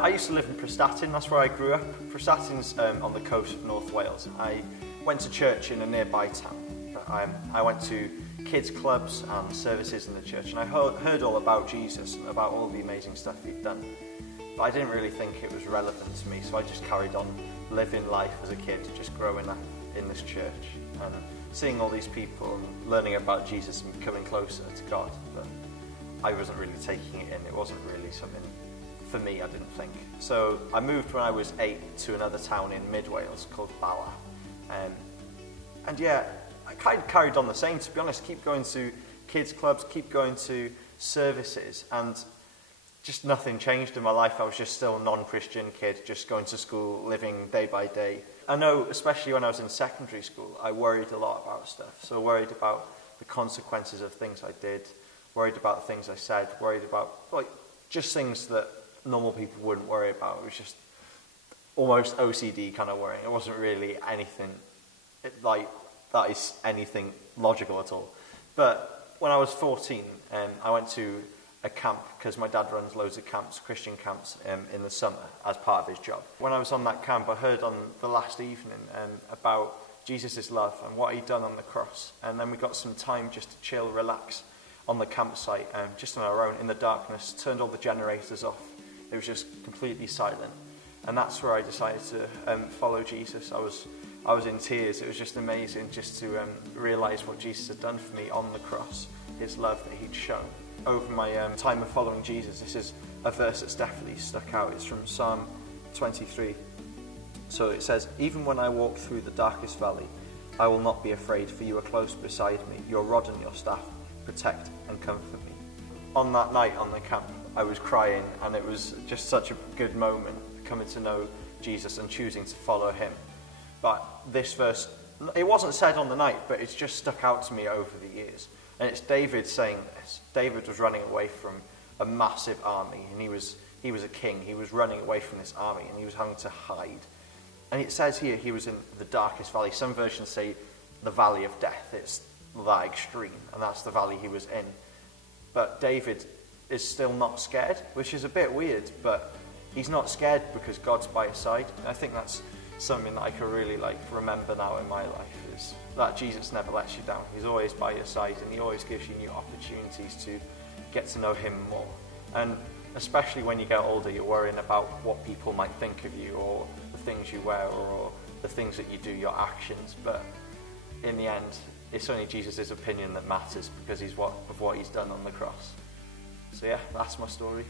I used to live in Prestatyn, that's where I grew up. Prestatyn's on the coast of North Wales. I went to church in a nearby town. I went to kids clubs and services in the church, and I heard all about Jesus and about all the amazing stuff he'd done. But I didn't really think it was relevant to me, so I just carried on living life as a kid, just growing up in this church and seeing all these people and learning about Jesus and becoming closer to God. But I wasn't really taking it in. It wasn't really something for me, I didn't think. So I moved when I was 8 to another town in mid-Wales called Bala. And yeah, I kind of carried on the same, to be honest. Keep going to kids clubs, keep going to services, and just nothing changed in my life. I was just still a non-Christian kid, just going to school, living day by day. I know, especially when I was in secondary school, I worried a lot about stuff. So worried about the consequences of things I did, worried about things I said, worried about just things that normal people wouldn't worry about. It was just almost OCD kind of worrying. It wasn't really anything that is anything logical at all. But when I was 14, I went to a camp, because my dad runs loads of camps, Christian camps, in the summer as part of his job. When I was on that camp, I heard on the last evening about Jesus' love and what he'd done on the cross. And then we got some time just to chill, relax on the campsite, just on our own in the darkness, turned all the generators off. It was just completely silent. And that's where I decided to follow Jesus. I was in tears. It was just amazing just to realise what Jesus had done for me on the cross, his love that he'd shown. Over my time of following Jesus, this is a verse that's definitely stuck out. It's from Psalm 23. So it says, "Even when I walk through the darkest valley, I will not be afraid, for you are close beside me. Your rod and your staff protect and comfort me." On that night on the camp, I was crying, and it was just such a good moment, coming to know Jesus and choosing to follow him. But this verse, it wasn't said on the night, but it's just stuck out to me over the years. And it's David saying this. David was running away from a massive army, and he was a king. He was running away from this army, and he was having to hide. And it says here he was in the darkest valley. Some versions say the valley of death. It's that extreme, and that's the valley he was in. But David is still not scared, which is a bit weird, but he's not scared because God's by his side. And I think that's something that I can really remember now in my life, is that Jesus never lets you down. He's always by your side, and he always gives you new opportunities to get to know him more. And especially when you get older, you're worrying about what people might think of you, or the things you wear, or the things that you do, your actions. But in the end, it's only Jesus' opinion that matters, because of what he's done on the cross. So yeah, that's my story.